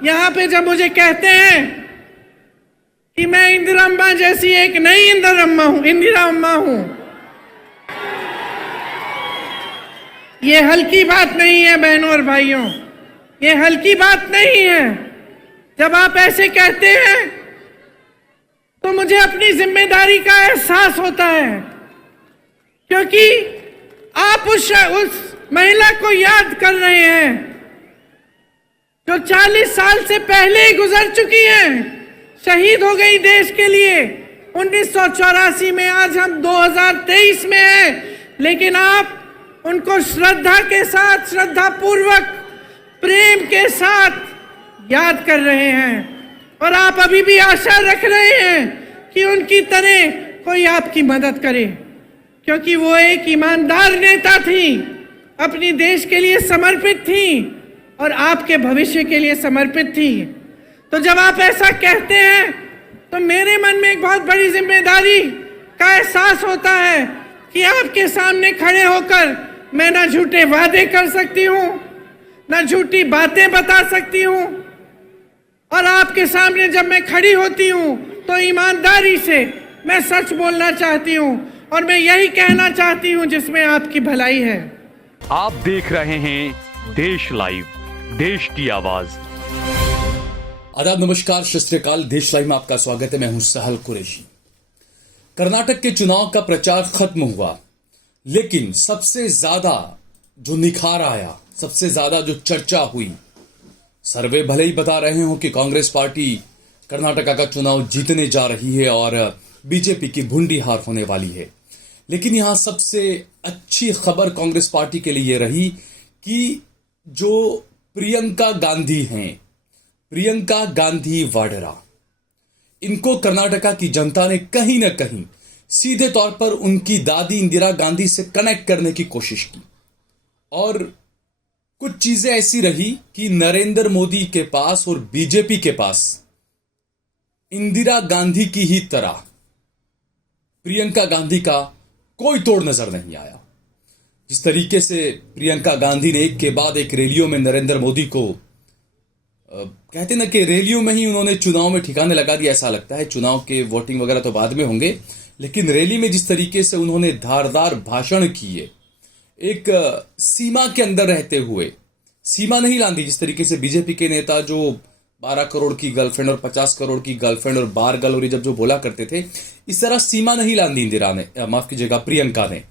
यहाँ पे जब मुझे कहते हैं कि मैं इंदिरा अम्मा जैसी एक नई इंदिरा अम्मा हूं, ये हल्की बात नहीं है बहनों और भाइयों, ये हल्की बात नहीं है। जब आप ऐसे कहते हैं तो मुझे अपनी जिम्मेदारी का एहसास होता है, क्योंकि आप उस महिला को याद कर रहे हैं जो 40 साल से पहले ही गुजर चुकी हैं, शहीद हो गई देश के लिए 1984 में। आज हम 2023 में हैं, लेकिन आप उनको श्रद्धा के साथ, श्रद्धा पूर्वक, प्रेम के साथ याद कर रहे हैं, और आप अभी भी आशा रख रहे हैं कि उनकी तरह कोई आपकी मदद करे, क्योंकि वो एक ईमानदार नेता थी, अपनी देश के लिए समर्पित थी और आपके भविष्य के लिए समर्पित थी। तो जब आप ऐसा कहते हैं तो मेरे मन में एक बहुत बड़ी जिम्मेदारी का एहसास होता है कि आपके सामने खड़े होकर मैं ना झूठे वादे कर सकती हूँ, ना झूठी बातें बता सकती हूँ, और आपके सामने जब मैं खड़ी होती हूँ तो ईमानदारी से मैं सच बोलना चाहती हूँ, और मैं यही कहना चाहती हूँ जिसमें आपकी भलाई है। आप देख रहे हैं देश लाइव, देश की आवाज। आदाब, नमस्कार, सत श्री अकाल। देश लाइव में आपका स्वागत है। मैं हूं सहल कुरैशी। कर्नाटक के चुनाव का प्रचार खत्म हुआ, लेकिन सबसे ज्यादा जो निखार आया, सबसे ज्यादा जो चर्चा हुई, सर्वे भले ही बता रहे हो कि कांग्रेस पार्टी कर्नाटका का चुनाव जीतने जा रही है और बीजेपी की भुंडी हार होने वाली है, लेकिन यहां सबसे अच्छी खबर कांग्रेस पार्टी के लिए रही कि जो प्रियंका गांधी हैं, प्रियंका गांधी वाड्रा, इनको कर्नाटका की जनता ने कहीं ना कहीं सीधे तौर पर उनकी दादी इंदिरा गांधी से कनेक्ट करने की कोशिश की, और कुछ चीजें ऐसी रही कि नरेंद्र मोदी के पास और बीजेपी के पास इंदिरा गांधी की ही तरह प्रियंका गांधी का कोई तोड़ नजर नहीं आया। जिस तरीके से प्रियंका गांधी ने एक के बाद एक रैलियों में नरेंद्र मोदी को कहते ना कि रैलियों में ही उन्होंने चुनाव में ठिकाने लगा दिया, ऐसा लगता है। चुनाव के वोटिंग वगैरह तो बाद में होंगे, लेकिन रैली में जिस तरीके से उन्होंने धारदार भाषण किए, एक सीमा के अंदर रहते हुए, सीमा नहीं लांदी, जिस तरीके से बीजेपी के नेता जो 12 करोड़ की गर्लफ्रेंड और 50 करोड़ की गर्लफ्रेंड और बार गर्ल जब जो बोला करते थे, इस तरह सीमा नहीं लांदी इंदिरा ने, माफ कीजिएगा प्रियंका ने,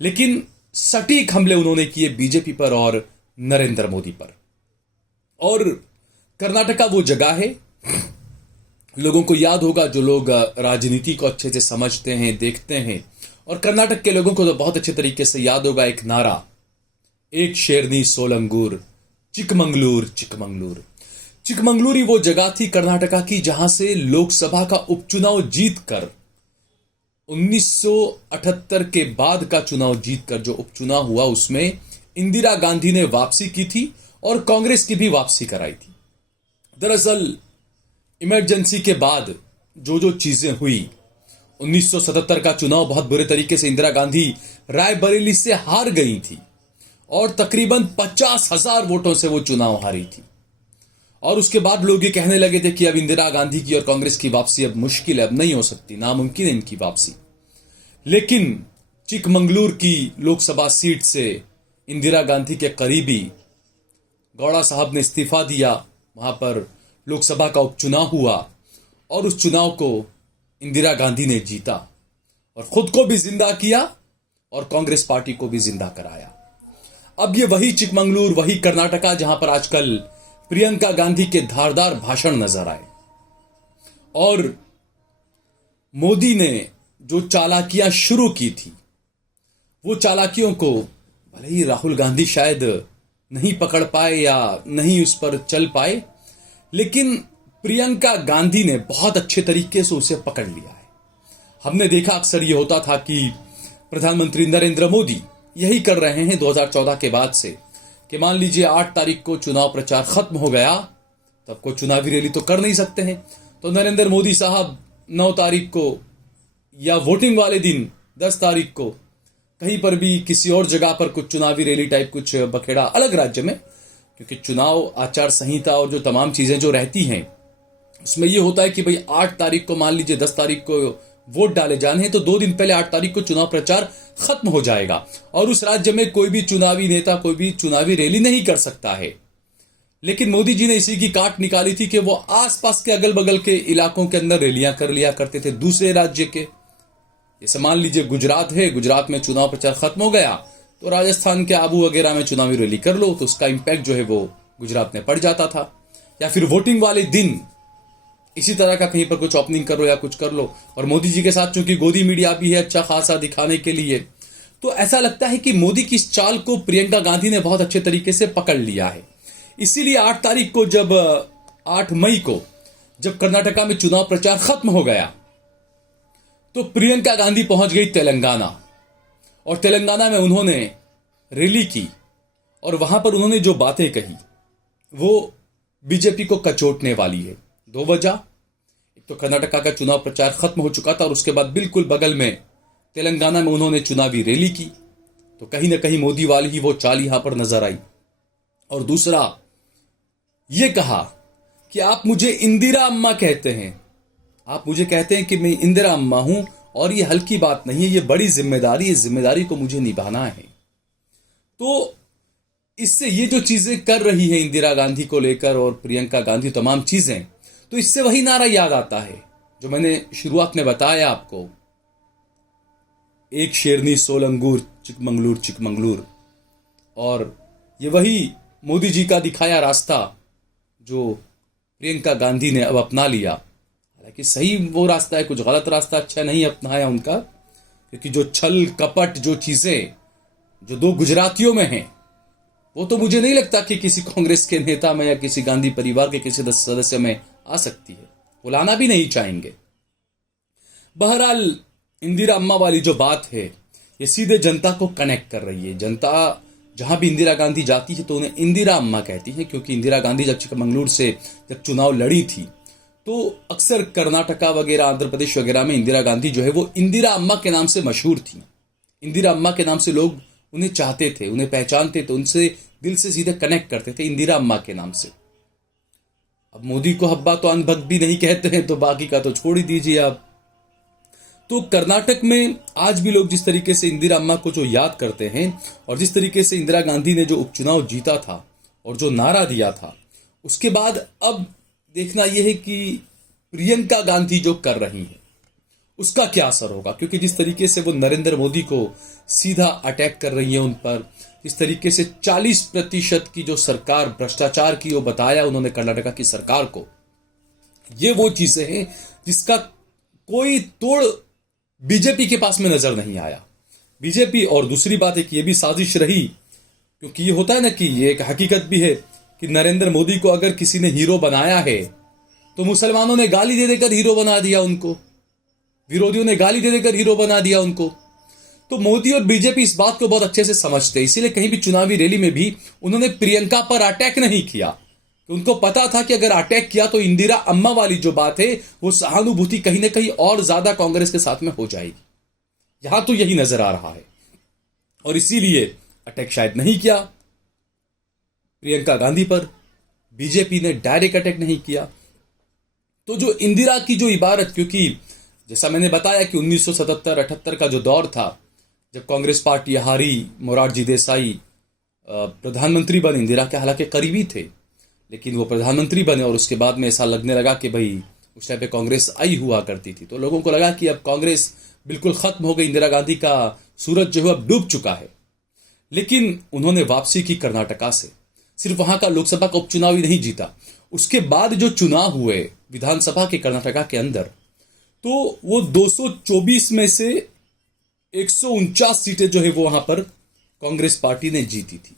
लेकिन सटीक हमले उन्होंने किए बीजेपी पर और नरेंद्र मोदी पर। और कर्नाटका वो जगह है, लोगों को याद होगा जो लोग राजनीति को अच्छे से समझते हैं, देखते हैं, और कर्नाटक के लोगों को तो बहुत अच्छे तरीके से याद होगा एक नारा, एक शेरनी सोलंगूर, चिकमंगलूर चिकमंगलूर। चिकमंगलूर ही वो जगह थी कर्नाटका की जहां से लोकसभा का उपचुनाव जीतकर 1978 के बाद का चुनाव जीतकर जो उपचुनाव हुआ, उसमें इंदिरा गांधी ने वापसी की थी और कांग्रेस की भी वापसी कराई थी। दरअसल इमरजेंसी के बाद जो जो चीजें हुई, 1977 का चुनाव बहुत बुरे तरीके से इंदिरा गांधी रायबरेली से हार गई थी और तकरीबन 50,000 वोटों से वो चुनाव हारी थी। और उसके बाद लोग ये कहने लगे थे कि अब इंदिरा गांधी की और कांग्रेस की वापसी अब मुश्किल है, अब नहीं हो सकती, नामुमकिन है इनकी वापसी। लेकिन चिकमंगलूर की लोकसभा सीट से इंदिरा गांधी के करीबी गौड़ा साहब ने इस्तीफा दिया, वहां पर लोकसभा का उपचुनाव हुआ और उस चुनाव को इंदिरा गांधी ने जीता और खुद को भी जिंदा किया और कांग्रेस पार्टी को भी जिंदा कराया। अब ये वही चिकमंगलूर, वही कर्नाटका जहां पर आजकल प्रियंका गांधी के धारदार भाषण नजर आए, और मोदी ने जो चालाकियां शुरू की थी, वो चालाकियों को भले ही राहुल गांधी शायद नहीं पकड़ पाए या नहीं उस पर चल पाए, लेकिन प्रियंका गांधी ने बहुत अच्छे तरीके से उसे पकड़ लिया है। हमने देखा अक्सर ये होता था कि प्रधानमंत्री नरेंद्र मोदी यही कर रहे हैं 2014 के बाद से, कि मान लीजिए 8 तारीख को चुनाव प्रचार खत्म हो गया, तब को चुनावी रैली तो कर नहीं सकते हैं, तो नरेंद्र मोदी साहब 9 तारीख को या वोटिंग वाले दिन 10 तारीख को कहीं पर भी किसी और जगह पर कुछ चुनावी रैली टाइप कुछ बखेड़ा अलग राज्य में, क्योंकि चुनाव आचार संहिता और जो तमाम चीजें जो रहती हैं उसमें ये होता है कि भाई 8 तारीख को मान लीजिए 10 तारीख को वोट डाले जाने हैं तो 2 दिन पहले 8 तारीख को चुनाव प्रचार खत्म हो जाएगा और उस राज्य में कोई भी चुनावी नेता कोई भी चुनावी रैली नहीं कर सकता है। लेकिन मोदी जी ने इसी की काट निकाली थी कि वो आसपास के अगल बगल के इलाकों के अंदर रैलियां कर लिया करते थे दूसरे राज्य के। जैसे मान लीजिए गुजरात है, गुजरात में चुनाव प्रचार खत्म हो गया तो राजस्थान के आबू वगैरह में चुनावी रैली कर लो तो उसका इंपैक्ट जो है वो गुजरात में पड़ जाता था। या फिर वोटिंग वाले दिन इसी तरह का कहीं पर कुछ ओपनिंग कर लो या कुछ कर लो। और मोदी जी के साथ चूंकि गोदी मीडिया भी है अच्छा खासा दिखाने के लिए, तो ऐसा लगता है कि मोदी की इस चाल को प्रियंका गांधी ने बहुत अच्छे तरीके से पकड़ लिया है। इसीलिए 8 तारीख को जब 8 मई को जब कर्नाटका में चुनाव प्रचार खत्म हो गया तो प्रियंका गांधी पहुंच गई तेलंगाना और तेलंगाना में उन्होंने रैली की और वहां पर उन्होंने जो बातें कही वो बीजेपी को कचोटने वाली है। 2 वजह, एक तो कर्नाटका का चुनाव प्रचार खत्म हो चुका था और उसके बाद बिल्कुल बगल में तेलंगाना में उन्होंने चुनावी रैली की तो कहीं ना कहीं मोदी वाली ही वो चाल यहां पर नजर आई। और दूसरा ये कहा कि आप मुझे इंदिरा अम्मा कहते हैं, आप मुझे कहते हैं कि मैं इंदिरा अम्मा हूं और ये हल्की बात नहीं है, ये बड़ी जिम्मेदारी है, जिम्मेदारी को मुझे निभाना है। तो इससे ये जो चीजें कर रही है इंदिरा गांधी को लेकर और प्रियंका गांधी तमाम चीजें, तो इससे वही नारा याद आता है जो मैंने शुरुआत में बताया आपको, एक शेरनी 16 अंगूर चिकमंगलूर चिकमंगलूर। और ये वही मोदी जी का दिखाया रास्ता जो प्रियंका गांधी ने अब अपना लिया। हालांकि सही वो रास्ता है, कुछ गलत रास्ता अच्छा नहीं अपनाया उनका, क्योंकि जो छल कपट जो चीजें जो 2 गुजरातियों में हैं वो तो मुझे नहीं लगता कि किसी कांग्रेस के नेता में या किसी गांधी परिवार के किसी सदस्य में आ सकती है, वो लाना भी नहीं चाहेंगे। बहरहाल इंदिरा अम्मा वाली जो बात है ये सीधे जनता को कनेक्ट कर रही है। जनता जहां भी इंदिरा गांधी जाती है तो उन्हें इंदिरा अम्मा कहती है, क्योंकि इंदिरा गांधी जब चिकमंगलूर से जब चुनाव लड़ी थी तो अक्सर कर्नाटका वगैरह आंध्र प्रदेश वगैरह में इंदिरा गांधी जो है वो इंदिरा अम्मा के नाम से मशहूर थी। इंदिरा अम्मा के नाम से लोग उन्हें चाहते थे, उन्हें पहचानते थे, उनसे दिल से सीधे कनेक्ट करते थे इंदिरा अम्मा के नाम से। अब मोदी को हब्बा तो अनभक्त भी नहीं कहते हैं तो बाकी का तो छोड़ ही दीजिए आप। तो कर्नाटक में आज भी लोग जिस तरीके से इंदिरा अम्मा को जो याद करते हैं और जिस तरीके से इंदिरा गांधी ने जो उपचुनाव जीता था और जो नारा दिया था, उसके बाद अब देखना यह है कि प्रियंका गांधी जो कर रही है उसका क्या असर होगा। क्योंकि जिस तरीके से वो नरेंद्र मोदी को सीधा अटैक कर रही है उन पर, जिस तरीके से 40% की जो सरकार भ्रष्टाचार की वो बताया उन्होंने कर्नाटका की सरकार को, ये वो चीजें हैं जिसका कोई तोड़ बीजेपी के पास में नजर नहीं आया। बीजेपी, और दूसरी बात है कि ये भी साजिश रही, क्योंकि ये होता है ना कि ये एक हकीकत भी है कि नरेंद्र मोदी को अगर किसी ने हीरो बनाया है तो मुसलमानों ने गाली दे देकर हीरो बना दिया उनको, विरोधियों ने गाली दे देकर हीरो बना दिया उनको। तो मोदी और बीजेपी इस बात को बहुत अच्छे से समझते हैं, इसीलिए कहीं भी चुनावी रैली में भी उन्होंने प्रियंका पर अटैक नहीं किया। उनको पता था कि अगर अटैक किया तो इंदिरा अम्मा वाली जो बात है वो सहानुभूति कहीं ना कहीं और ज्यादा कांग्रेस के साथ में हो जाएगी। यहां तो यही नजर आ रहा है और इसीलिए अटैक शायद नहीं किया प्रियंका गांधी पर, बीजेपी ने डायरेक्ट अटैक नहीं किया। तो जो इंदिरा की जो इबारत, क्योंकि जैसा मैंने बताया कि 1977-78 का जो दौर था जब कांग्रेस पार्टी हारी, मोरारजी देसाई प्रधानमंत्री बने, इंदिरा के हालांकि करीबी थे लेकिन वो प्रधानमंत्री बने और उसके बाद में ऐसा लगने लगा कि भाई उस टाइम पे कांग्रेस आई हुआ करती थी तो लोगों को लगा कि अब कांग्रेस बिल्कुल खत्म हो गई, इंदिरा गांधी का सूरज जो है अब डूब चुका है। लेकिन उन्होंने वापसी की कर्नाटका से, सिर्फ वहां का लोकसभा का उपचुनाव ही नहीं जीता, उसके बाद जो चुनाव हुए विधानसभा के कर्नाटका के अंदर, तो वो 224 में से 149 सीटें जो है वो वहां पर कांग्रेस पार्टी ने जीती थी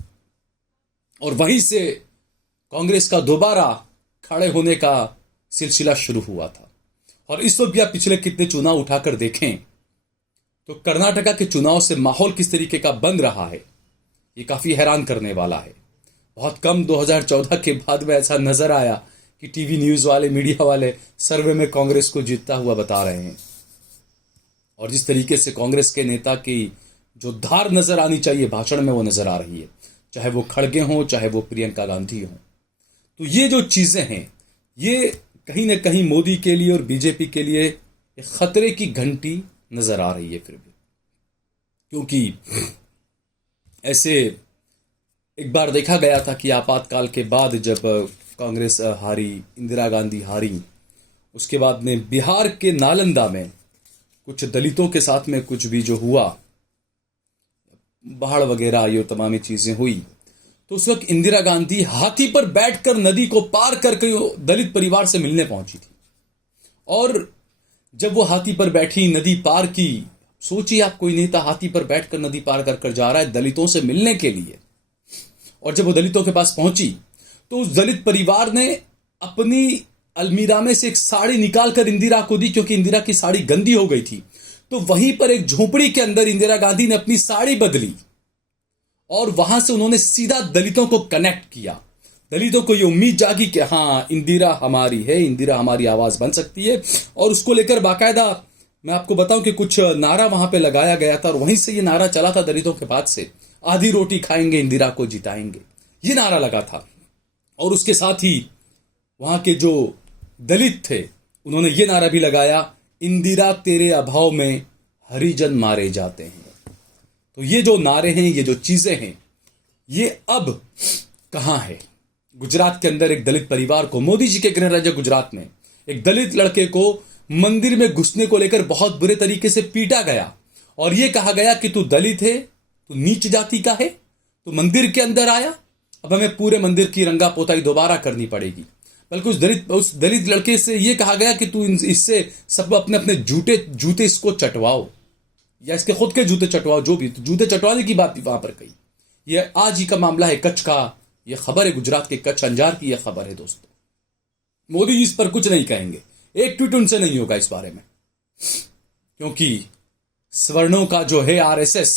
और वहीं से कांग्रेस का दोबारा खड़े होने का सिलसिला शुरू हुआ था। और इस वक्त भी आप पिछले कितने चुनाव उठाकर देखें तो कर्नाटका के चुनाव से माहौल किस तरीके का बन रहा है ये काफी हैरान करने वाला है। बहुत कम 2014 के बाद में ऐसा नजर आया कि टीवी न्यूज वाले, मीडिया वाले सर्वे में कांग्रेस को जीतता हुआ बता रहे हैं। और जिस तरीके से कांग्रेस के नेता की जो धार नजर आनी चाहिए भाषण में वो नजर आ रही है। चाहे वो खड़गे हों, चाहे वो प्रियंका गांधी हों। तो ये जो चीजें हैं, ये कहीं ना कहीं मोदी के लिए और बीजेपी के लिए एक खतरे की घंटी नजर आ रही है फिर भी, क्योंकि ऐसे एक बार देखा गया था कि आपातकाल के बाद जब कांग्रेस हारी, इंदिरा गांधी हारी, उसके बाद में बिहार के नालंदा में कुछ दलितों के साथ में कुछ भी जो हुआ, बाढ़ वगैरह ये तमाम चीजें हुई, तो उस वक्त इंदिरा गांधी हाथी पर बैठकर नदी को पार करके दलित परिवार से मिलने पहुंची थी। और जब वो हाथी पर बैठी, नदी पार की, सोचिए आप, कोई नेता हाथी पर बैठकर नदी पार कर जा रहा है दलितों से मिलने के लिए। और जब वो दलितों के पास पहुंची तो उस दलित परिवार ने अपनी अलमीरा में से एक साड़ी निकालकर इंदिरा को दी, क्योंकि इंदिरा की साड़ी गंदी हो गई थी। तो वहीं पर एक झोपड़ी के अंदर इंदिरा गांधी ने अपनी साड़ी बदली और वहां से उन्होंने सीधा दलितों को कनेक्ट किया। दलितों को ये उम्मीद जागी कि हाँ, इंदिरा हमारी है, इंदिरा हमारी आवाज बन सकती है। और उसको लेकर बाकायदा मैं आपको बताऊं कि कुछ नारा वहां पे लगाया गया था और वहीं से ये नारा चला था दलितों के पास से, आधी रोटी खाएंगे इंदिरा को जिताएंगे, ये नारा लगा था। और उसके साथ ही वहां के जो दलित थे उन्होंने ये नारा भी लगाया, इंदिरा तेरे अभाव में हरिजन मारे जाते हैं। तो ये जो नारे हैं, ये जो चीजें हैं, ये अब कहां है? गुजरात के अंदर एक दलित परिवार को, मोदी जी के गृह राज्य गुजरात में एक दलित लड़के को मंदिर में घुसने को लेकर बहुत बुरे तरीके से पीटा गया और यह कहा गया कि तू दलित है, तू नीच जाति का है, तू मंदिर के अंदर आया, अब हमें पूरे मंदिर की रंगा पोताई दोबारा करनी पड़ेगी। बल्कि उस दलित लड़के से यह कहा गया कि तू इससे सब अपने अपने जूते इसको चटवाओ या इसके खुद के जूते चटवाओ, जो भी, तो जूते चटवाने की बात भी वहां पर कही। यह आज ही का मामला है, कच्छ का यह खबर है, गुजरात के कच्छ अंजार की यह खबर है दोस्तों। मोदी जी इस पर कुछ नहीं कहेंगे, एक ट्वीट उनसे नहीं होगा इस बारे में, क्योंकि सवर्णों का जो है आरएसएस,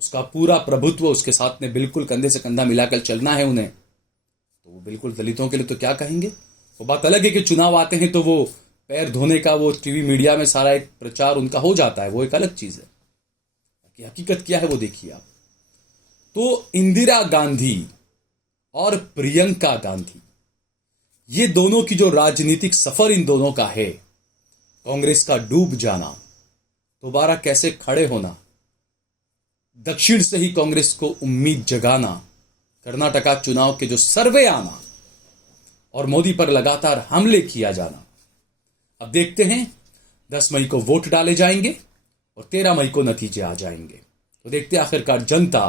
उसका पूरा प्रभुत्व उसके साथ में बिल्कुल कंधे से कंधा मिलाकर चलना है उन्हें। तो वो बिल्कुल दलितों के लिए तो क्या कहेंगे। वो बात अलग है कि चुनाव आते हैं तो वो पैर धोने का वो टीवी मीडिया में सारा एक प्रचार उनका हो जाता है, वो एक अलग चीज है। कि हकीकत क्या है वो देखिए आप। तो इंदिरा गांधी और प्रियंका गांधी, ये दोनों की जो राजनीतिक सफर इन दोनों का है, कांग्रेस का डूब जाना, दोबारा कैसे खड़े होना, दक्षिण से ही कांग्रेस को उम्मीद जगाना, कर्नाटका चुनाव के जो सर्वे आना और मोदी पर लगातार हमले किया जाना। अब देखते हैं 10 मई को वोट डाले जाएंगे और 13 मई को नतीजे आ जाएंगे। तो देखते हैं आखिरकार जनता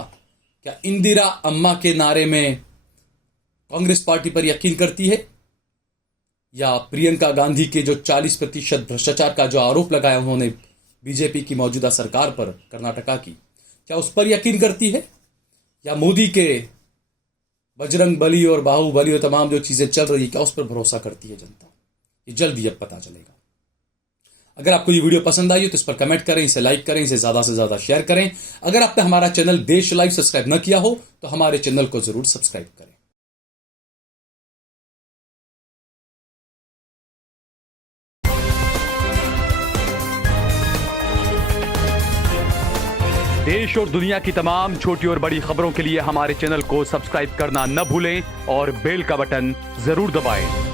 क्या इंदिरा अम्मा के नारे में कांग्रेस पार्टी पर यकीन करती है, या प्रियंका गांधी के जो 40% भ्रष्टाचार का जो आरोप लगाया उन्होंने बीजेपी की मौजूदा सरकार पर, कर्नाटका की, क्या उस पर यकीन करती है, या मोदी के बजरंग बली और बाहुबली और तमाम जो चीजें चल रही है, क्या उस पर भरोसा करती है जनता? ये जल्दी अब पता चलेगा। अगर आपको ये वीडियो पसंद आई हो तो इस पर कमेंट करें, इसे लाइक करें, इसे ज्यादा से ज्यादा शेयर करें। अगर आपने हमारा चैनल देश लाइव सब्सक्राइब न किया हो तो हमारे चैनल को जरूर सब्सक्राइब करें। देश और दुनिया की तमाम छोटी और बड़ी खबरों के लिए हमारे चैनल को सब्सक्राइब करना न भूलें और बेल का बटन जरूर दबाएं।